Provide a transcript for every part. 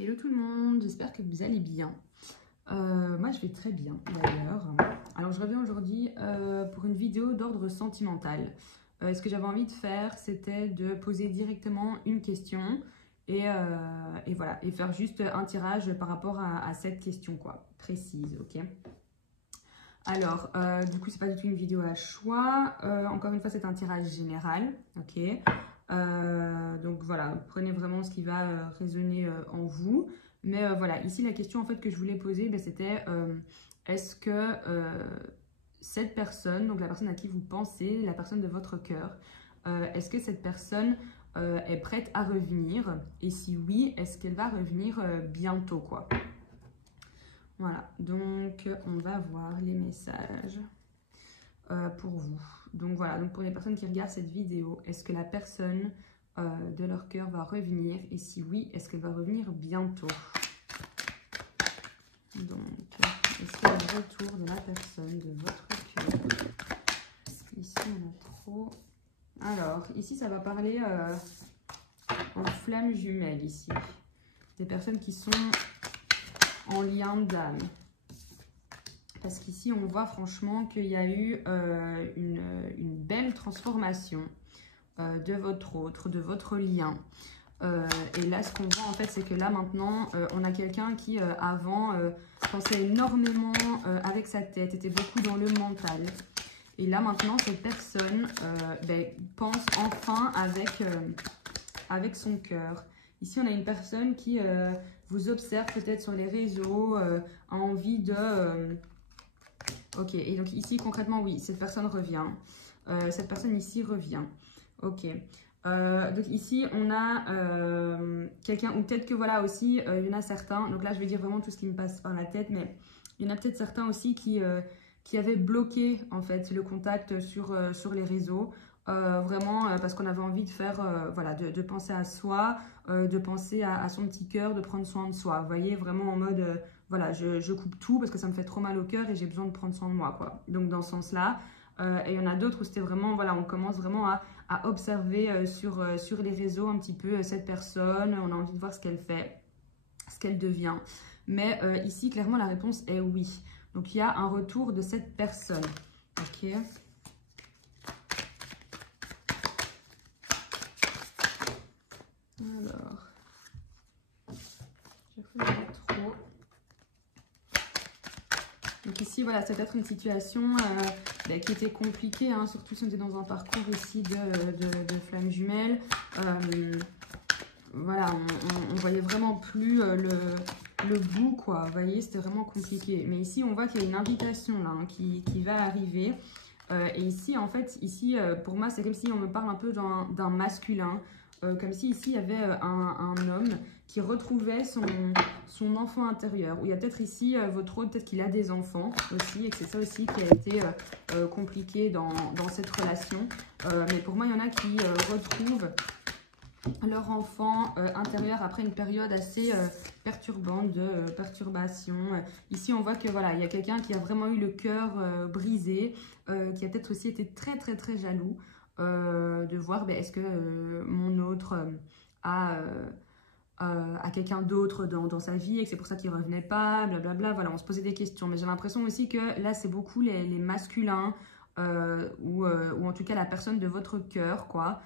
Hello tout le monde, j'espère que vous allez bien. Moi je vais très bien d'ailleurs. Alors je reviens aujourd'hui pour une vidéo d'ordre sentimental. Ce que j'avais envie de faire, c'était de poser directement une question et voilà, et faire juste un tirage par rapport à cette question quoi, précise, ok. Alors, du coup, c'est pas du tout une vidéo à choix. Encore une fois, c'est un tirage général, ok. Donc voilà, prenez vraiment ce qui va résonner en vous. Mais voilà, ici la question en fait que je voulais poser, ben, c'était est-ce que cette personne, donc la personne à qui vous pensez, la personne de votre cœur, est-ce que cette personne est prête à revenir? Et si oui, est-ce qu'elle va revenir bientôt quoi? Voilà, donc on va voir les messages pour vous. Donc voilà, donc pour les personnes qui regardent cette vidéo, est-ce que la personne de leur cœur va revenir? Et si oui, est-ce qu'elle va revenir bientôt? Donc, est-ce qu'il y a le retour de la personne de votre cœur? Ici, on a trop... Alors, ici, ça va parler en flamme jumelle, ici. Des personnes qui sont en lien d'âme. Parce qu'ici, on voit franchement qu'il y a eu une belle transformation de votre autre, de votre lien. Et là, ce qu'on voit en fait, c'est que là maintenant, on a quelqu'un qui avant pensait énormément avec sa tête, était beaucoup dans le mental. Et là maintenant, cette personne pense enfin avec son cœur. Ici, on a une personne qui vous observe peut-être sur les réseaux, a envie de... Ok, et donc ici, concrètement, oui, cette personne revient. Cette personne ici revient. Ok. Donc ici, on a quelqu'un, ou peut-être que voilà aussi, il y en a certains, donc là, je vais dire vraiment tout ce qui me passe par la tête, mais il y en a peut-être certains aussi qui avaient bloqué, en fait, le contact sur les réseaux. Vraiment parce qu'on avait envie de faire, voilà, de penser à soi, de penser à son petit cœur, de prendre soin de soi. Vous voyez, vraiment en mode, voilà, je coupe tout parce que ça me fait trop mal au cœur et j'ai besoin de prendre soin de moi, quoi. Donc dans ce sens-là, et il y en a d'autres où c'était vraiment, voilà, on commence vraiment à observer sur les réseaux un petit peu cette personne, on a envie de voir ce qu'elle fait, ce qu'elle devient. Mais ici, clairement, la réponse est oui. Donc il y a un retour de cette personne, ok. Alors, je fais trop. Donc ici, voilà, c'est peut-être une situation qui était compliquée, hein, surtout si on était dans un parcours ici de flammes jumelles. Voilà, on voyait vraiment plus le bout, quoi. Vous voyez, c'était vraiment compliqué. Mais ici, on voit qu'il y a une invitation là, hein, qui va arriver. Et ici, en fait, ici, pour moi, c'est comme si on me parle un peu d'un masculin. Comme si ici, il y avait un homme qui retrouvait son enfant intérieur. Ou il y a peut-être ici, votre autre, peut-être qu'il a des enfants aussi, et que c'est ça aussi qui a été compliqué dans cette relation. Mais pour moi, il y en a qui retrouvent leur enfant intérieur après une période assez perturbante de perturbation. Ici, on voit que voilà, il y a quelqu'un qui a vraiment eu le cœur brisé, qui a peut-être aussi été très très très jaloux de voir est-ce que mon autre a quelqu'un d'autre dans sa vie et que c'est pour ça qu'il ne revenait pas, blablabla. Voilà, on se posait des questions. Mais j'ai l'impression aussi que là, c'est beaucoup les masculins ou en tout cas la personne de votre cœur, quoi.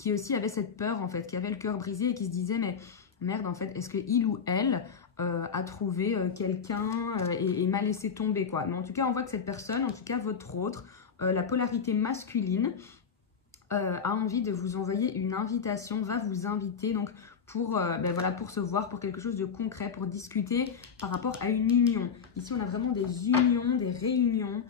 Qui aussi avait cette peur en fait, qui avait le cœur brisé et qui se disait mais merde en fait, est-ce que il ou elle a trouvé quelqu'un et m'a laissé tomber quoi. Mais en tout cas on voit que cette personne, en tout cas votre autre, la polarité masculine a envie de vous envoyer une invitation, va vous inviter donc pour, voilà, pour se voir, pour quelque chose de concret, pour discuter par rapport à une union. Ici on a vraiment des unions, des réunions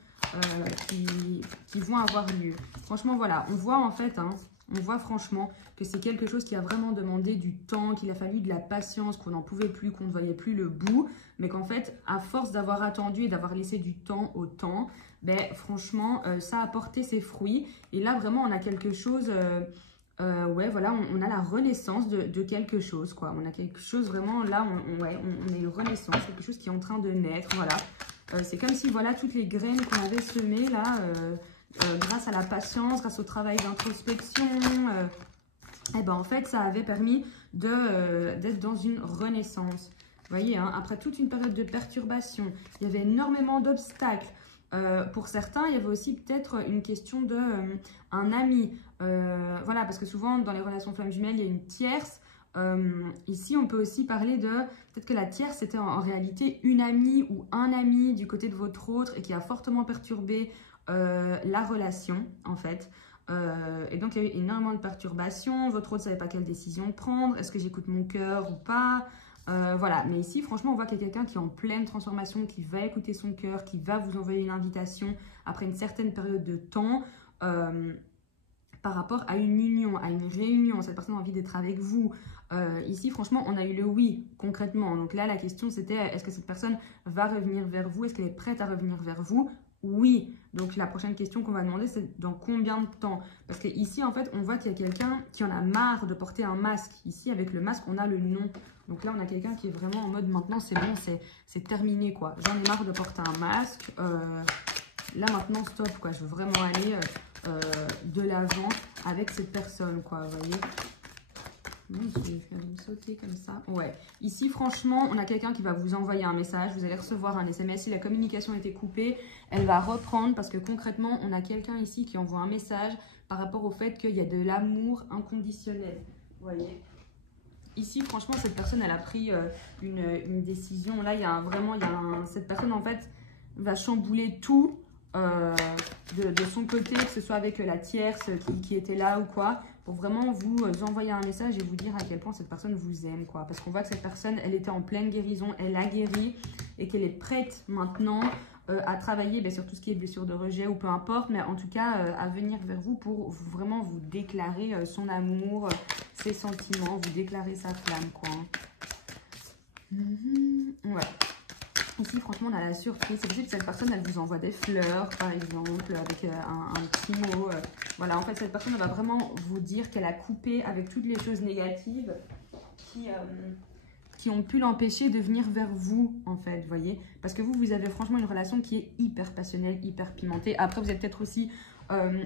qui vont avoir lieu. Franchement, voilà, on voit en fait, hein, on voit franchement que c'est quelque chose qui a vraiment demandé du temps, qu'il a fallu de la patience, qu'on n'en pouvait plus, qu'on ne voyait plus le bout, mais qu'en fait, à force d'avoir attendu et d'avoir laissé du temps au temps, franchement, ça a porté ses fruits. Et là, vraiment, on a quelque chose... ouais, voilà, on a la renaissance de quelque chose, quoi. On a quelque chose vraiment, là, on a une renaissance, quelque chose qui est en train de naître, voilà. C'est comme si, voilà, toutes les graines qu'on avait semées, là, grâce à la patience, grâce au travail d'introspection, et ben en fait, ça avait permis d'être dans une renaissance. Vous voyez, hein, après toute une période de perturbation, il y avait énormément d'obstacles. Pour certains, il y avait aussi peut-être une question de un ami. Voilà, parce que souvent, dans les relations flammes jumelles, il y a une tierce. Ici, on peut aussi parler de peut-être que la tierce était en réalité une amie ou un ami du côté de votre autre et qui a fortement perturbé la relation, en fait. Et donc, il y a eu énormément de perturbations. Votre autre ne savait pas quelle décision prendre. Est-ce que j'écoute mon cœur ou pas? Voilà, mais ici, franchement, on voit qu'il y a quelqu'un qui est en pleine transformation, qui va écouter son cœur, qui va vous envoyer une invitation après une certaine période de temps par rapport à une union, à une réunion. Cette personne a envie d'être avec vous. Ici, franchement, on a eu le oui, concrètement. Donc là, la question, c'était, est-ce que cette personne va revenir vers vous? Est-ce qu'elle est prête à revenir vers vous? Oui. Donc la prochaine question qu'on va demander, c'est dans combien de temps? Parce que ici, en fait, on voit qu'il y a quelqu'un qui en a marre de porter un masque. Ici, avec le masque, on a le nom. Donc là, on a quelqu'un qui est vraiment en mode, maintenant, c'est bon, c'est terminé, quoi. J'en ai marre de porter un masque. Là, maintenant, stop, quoi. Je veux vraiment aller de l'avant avec cette personne, quoi, vous voyez. Oui, je vais faire une sauter comme ça. Ouais. Ici, franchement, on a quelqu'un qui va vous envoyer un message. Vous allez recevoir un SMS. Si la communication a été coupée, elle va reprendre parce que concrètement, on a quelqu'un ici qui envoie un message par rapport au fait qu'il y a de l'amour inconditionnel. Vous voyez. Ici, franchement, cette personne, elle a pris une décision. Là, cette personne, en fait, va chambouler tout de son côté, que ce soit avec la tierce qui était là ou quoi, pour vraiment vous envoyer un message et vous dire à quel point cette personne vous aime, quoi. Parce qu'on voit que cette personne, elle était en pleine guérison, elle a guéri et qu'elle est prête maintenant à travailler sur tout ce qui est blessure de rejet ou peu importe, mais en tout cas à venir vers vous pour vraiment vous déclarer son amour, ses sentiments, vous déclarer sa flamme, quoi. Ouais. Ici, franchement, on a la surprise. C'est possible que cette personne, elle vous envoie des fleurs, par exemple, avec un petit mot. Voilà, en fait, cette personne, elle va vraiment vous dire qu'elle a coupé avec toutes les choses négatives qui ont pu l'empêcher de venir vers vous, en fait, vous voyez. Parce que vous avez franchement une relation qui est hyper passionnelle, hyper pimentée. Après, vous êtes peut-être aussi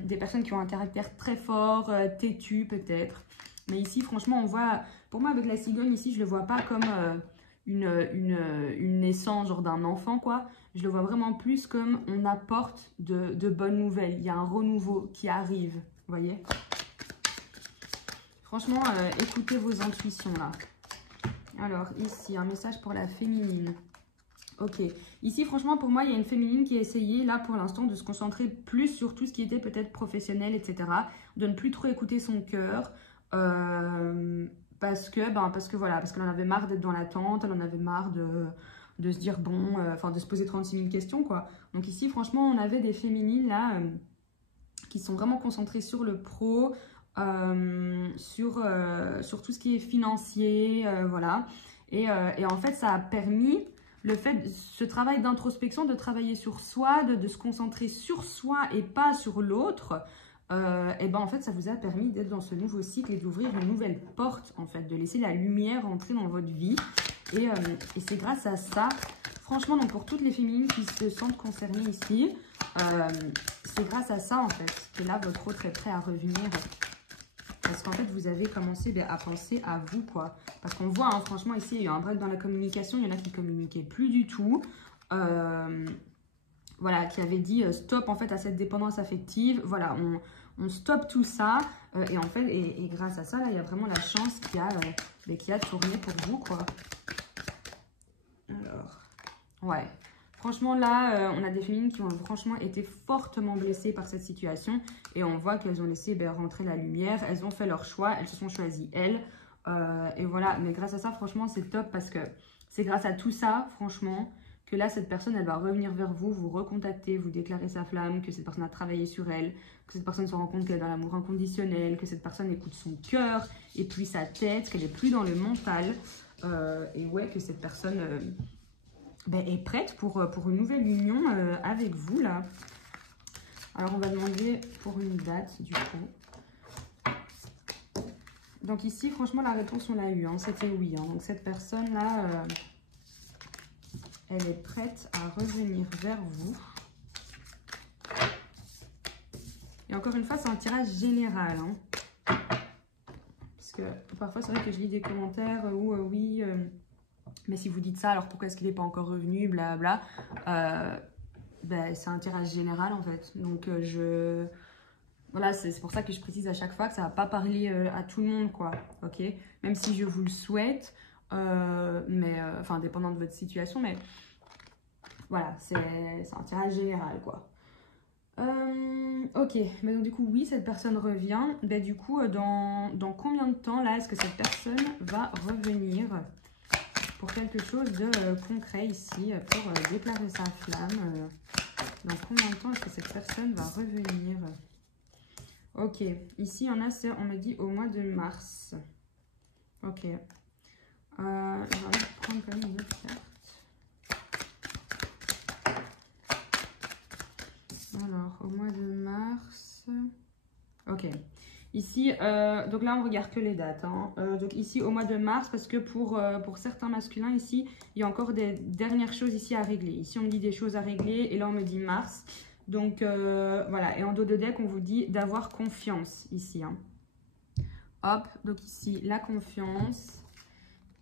des personnes qui ont un caractère très fort, têtu, peut-être. Mais ici, franchement, on voit... Pour moi, avec la cigogne, ici, je ne le vois pas comme... une naissance genre d'un enfant, quoi. Je le vois vraiment plus comme on apporte de bonnes nouvelles. Il y a un renouveau qui arrive, vous voyez. Franchement, écoutez vos intuitions là. Alors ici, un message pour la féminine. Ok, ici franchement pour moi il y a une féminine qui a essayé là pour l'instant de se concentrer plus sur tout ce qui était peut-être professionnel, etc. De ne plus trop écouter son cœur. Parce que voilà, parce qu'elle en avait marre d'être dans l'attente, elle en avait marre de se dire bon, enfin de se poser 36 000 questions, quoi. Donc ici, franchement, on avait des féminines là qui sont vraiment concentrées sur le pro, sur tout ce qui est financier, voilà. Et en fait, ça a permis ce travail d'introspection, de travailler sur soi, de se concentrer sur soi et pas sur l'autre. Et ben en fait ça vous a permis d'être dans ce nouveau cycle et d'ouvrir une nouvelle porte, en fait, de laisser la lumière entrer dans votre vie et c'est grâce à ça, franchement, donc pour toutes les féminines qui se sentent concernées ici, c'est grâce à ça en fait que là votre autre est prêt à revenir, parce qu'en fait vous avez commencé à penser à vous, quoi, parce qu'on voit hein, franchement ici il y a eu un break dans la communication, il y en a qui communiquaient plus du tout, voilà, qui avait dit stop en fait à cette dépendance affective. Voilà, on stoppe tout ça et en fait, et grâce à ça, là, il y a vraiment la chance qui a tourné pour vous, quoi. Alors, ouais. Franchement, là, on a des féminines qui ont franchement été fortement blessées par cette situation et on voit qu'elles ont laissé rentrer la lumière, elles ont fait leur choix, elles se sont choisies, elles. Et voilà, mais grâce à ça, franchement, c'est top parce que c'est grâce à tout ça, franchement, que là, cette personne, elle va revenir vers vous, vous recontacter, vous déclarer sa flamme, que cette personne a travaillé sur elle, que cette personne se rend compte qu'elle est dans l'amour inconditionnel, que cette personne écoute son cœur et puis sa tête, qu'elle n'est plus dans le mental. Et ouais, que cette personne est prête pour une nouvelle union avec vous, là. Alors, on va demander pour une date, du coup. Donc ici, franchement, la réponse, on l'a eu, hein, c'était oui. Hein. Donc cette personne-là... elle est prête à revenir vers vous. Et encore une fois, c'est un tirage général. Hein. que parfois, c'est vrai que je lis des commentaires où oui, mais si vous dites ça, alors pourquoi est-ce qu'il n'est pas encore revenu, blabla. Ben, c'est un tirage général en fait. Donc, voilà, c'est pour ça que je précise à chaque fois que ça ne va pas parler à tout le monde, quoi. Ok? Même si je vous le souhaite, enfin, dépendant de votre situation, mais voilà, c'est un tirage général, quoi. Ok, mais donc du coup, oui, cette personne revient. Ben, du coup, dans combien de temps, là, est-ce que cette personne va revenir pour quelque chose de concret ici, pour déclarer sa flamme dans combien de temps est-ce que cette personne va revenir? Ok, ici, on me dit au mois de mars. Ok. Je vais prendre quand même une autre carte. Alors, au mois de mars. Ok. Ici, donc là, on regarde que les dates. Hein. Donc ici, au mois de mars, parce que pour certains masculins, ici, il y a encore des dernières choses ici à régler. Ici, on me dit des choses à régler et là, on me dit mars. Donc, voilà. Et en dos de deck, on vous dit d'avoir confiance ici. Hein. Hop, donc ici, la confiance.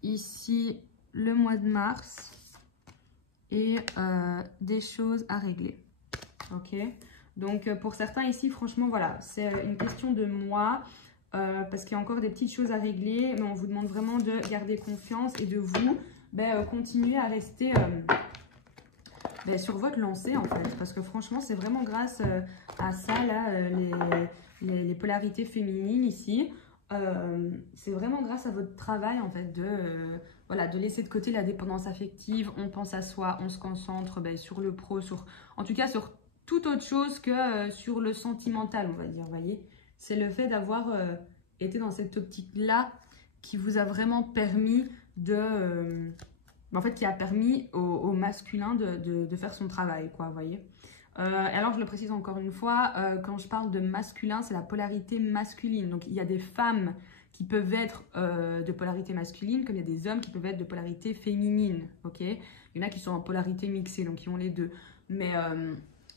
Ici, le mois de mars. Et des choses à régler. Ok. Donc, pour certains ici, franchement, voilà, c'est une question de mois. Parce qu'il y a encore des petites choses à régler. Mais on vous demande vraiment de garder confiance et de vous continuer à rester sur votre lancée, en fait. Parce que franchement, c'est vraiment grâce à ça, là, les polarités féminines ici. C'est vraiment grâce à votre travail, en fait, voilà, de laisser de côté la dépendance affective. On pense à soi, on se concentre sur le pro, en tout cas sur toute autre chose que sur le sentimental, on va dire, vous voyez. C'est le fait d'avoir été dans cette optique-là qui vous a vraiment permis en fait, qui a permis au masculin de faire son travail, quoi, vous voyez. Alors, je le précise encore une fois, quand je parle de masculin, c'est la polarité masculine. Donc, il y a des femmes qui peuvent être de polarité masculine, comme il y a des hommes qui peuvent être de polarité féminine, ok? Il y en a qui sont en polarité mixée, donc qui ont les deux. Mais,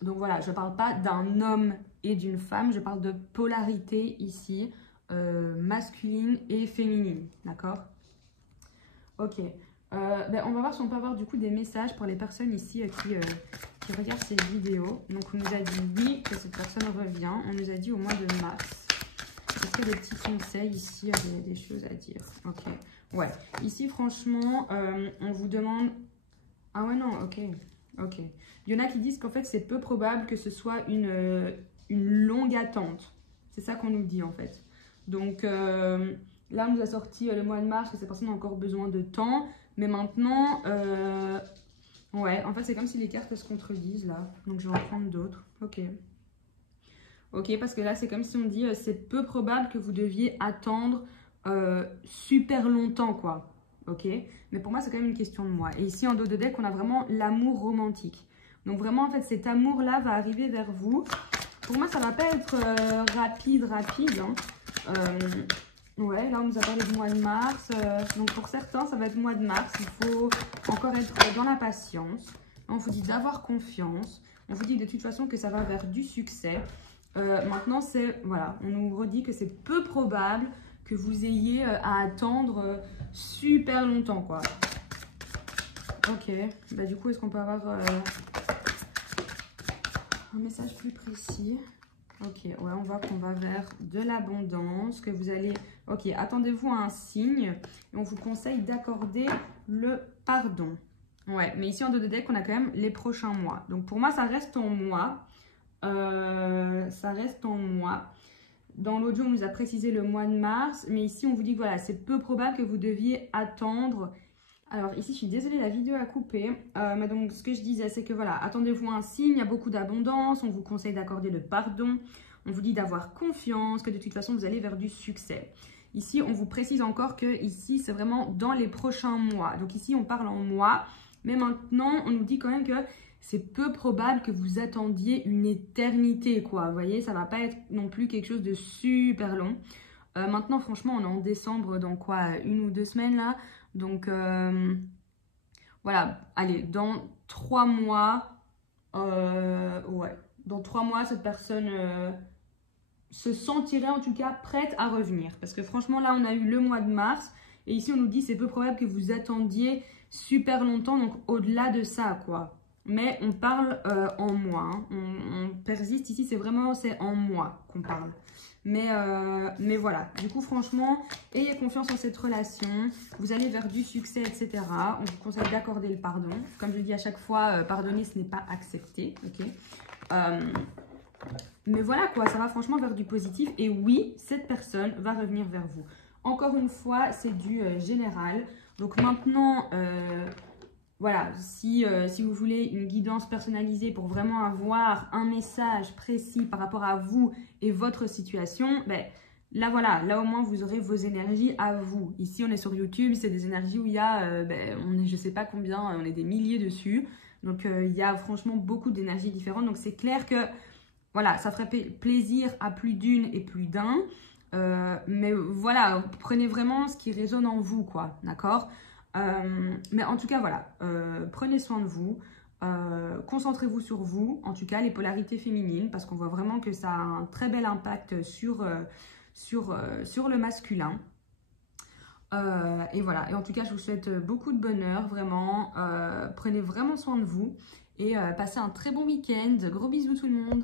donc voilà, je ne parle pas d'un homme et d'une femme, je parle de polarité ici, masculine et féminine, d'accord? Ok. On va voir si on peut avoir du coup des messages pour les personnes ici qui regardent ces vidéos. Donc on nous a dit oui, que cette personne revient. On nous a dit au mois de mars. Est-ce qu'il y a des petits conseils ici, des choses à dire? Ok. Ouais. Ici franchement, on vous demande... Ah ouais non, ok. Ok. Il y en a qui disent qu'en fait c'est peu probable que ce soit une longue attente. C'est ça qu'on nous dit en fait. Donc... là, on nous a sorti le mois de mars que ces personnes ont encore besoin de temps. Mais maintenant, ouais, en fait, c'est comme si les cartes se contredisent là. Donc, je vais en prendre d'autres. Ok. Ok, parce que là, c'est comme si on dit c'est peu probable que vous deviez attendre super longtemps, quoi. Ok. Mais pour moi, c'est quand même une question de moi. Et ici, en dos de deck, on a vraiment l'amour romantique. Donc, vraiment, en fait, cet amour-là va arriver vers vous. Pour moi, ça va pas être rapide. Hein. Ouais, là on nous a parlé du mois de mars. Donc pour certains, ça va être mois de mars. Il faut encore être dans la patience. On vous dit d'avoir confiance. On vous dit de toute façon que ça va vers du succès. Maintenant, voilà, on nous redit que c'est peu probable que vous ayez à attendre super longtemps, quoi. Ok, bah du coup, est-ce qu'on peut avoir un message plus précis? Ok, ouais, on voit qu'on va vers de l'abondance, que vous allez... Ok, attendez-vous à un signe et on vous conseille d'accorder le pardon. Ouais, mais ici en dos de deck, on a quand même les prochains mois. Donc pour moi, ça reste en mois. Ça reste en mois. Dans l'audio, on nous a précisé le mois de mars, mais ici, on vous dit que voilà, c'est peu probable que vous deviez attendre... Alors ici, je suis désolée, la vidéo a coupé. Mais donc, ce que je disais, c'est que voilà, attendez-vous un signe, il y a beaucoup d'abondance. On vous conseille d'accorder le pardon. On vous dit d'avoir confiance, que de toute façon, vous allez vers du succès. Ici, on vous précise encore que ici, c'est vraiment dans les prochains mois. Donc ici, on parle en mois. Mais maintenant, on nous dit quand même que c'est peu probable que vous attendiez une éternité, quoi. Vous voyez, ça ne va pas être non plus quelque chose de super long. Maintenant, franchement, on est en décembre, dans quoi, 1 ou 2 semaines là. Donc, voilà, allez, dans 3 mois, ouais, dans 3 mois, cette personne se sentirait en tout cas prête à revenir. Parce que franchement, là, on a eu le mois de mars. Et ici, on nous dit c'est peu probable que vous attendiez super longtemps. Donc, au-delà de ça, quoi. Mais on parle en mois. Hein. On persiste ici, c'est en mois qu'on parle. Mais voilà. Du coup, franchement, ayez confiance en cette relation. Vous allez vers du succès, etc. On vous conseille d'accorder le pardon. Comme je dis à chaque fois, pardonner, ce n'est pas accepter. Ok. Mais voilà quoi, ça va franchement vers du positif. Et oui, cette personne va revenir vers vous. Encore une fois, c'est du général. Donc maintenant, voilà, si vous voulez une guidance personnalisée pour vraiment avoir un message précis par rapport à vous et votre situation, ben, là voilà, là au moins vous aurez vos énergies à vous. Ici on est sur YouTube, c'est des énergies où il y a, on est je sais pas combien, on est des milliers dessus. Donc il y a franchement beaucoup d'énergies différentes. Donc c'est clair que voilà, ça ferait plaisir à plus d'une et plus d'un. Mais voilà, prenez vraiment ce qui résonne en vous, quoi, d'accord? Mais en tout cas, voilà, prenez soin de vous. Concentrez-vous sur vous, en tout cas les polarités féminines, parce qu'on voit vraiment que ça a un très bel impact sur le masculin. Et voilà, et en tout cas je vous souhaite beaucoup de bonheur, vraiment, prenez vraiment soin de vous et passez un très bon week-end, gros bisous tout le monde.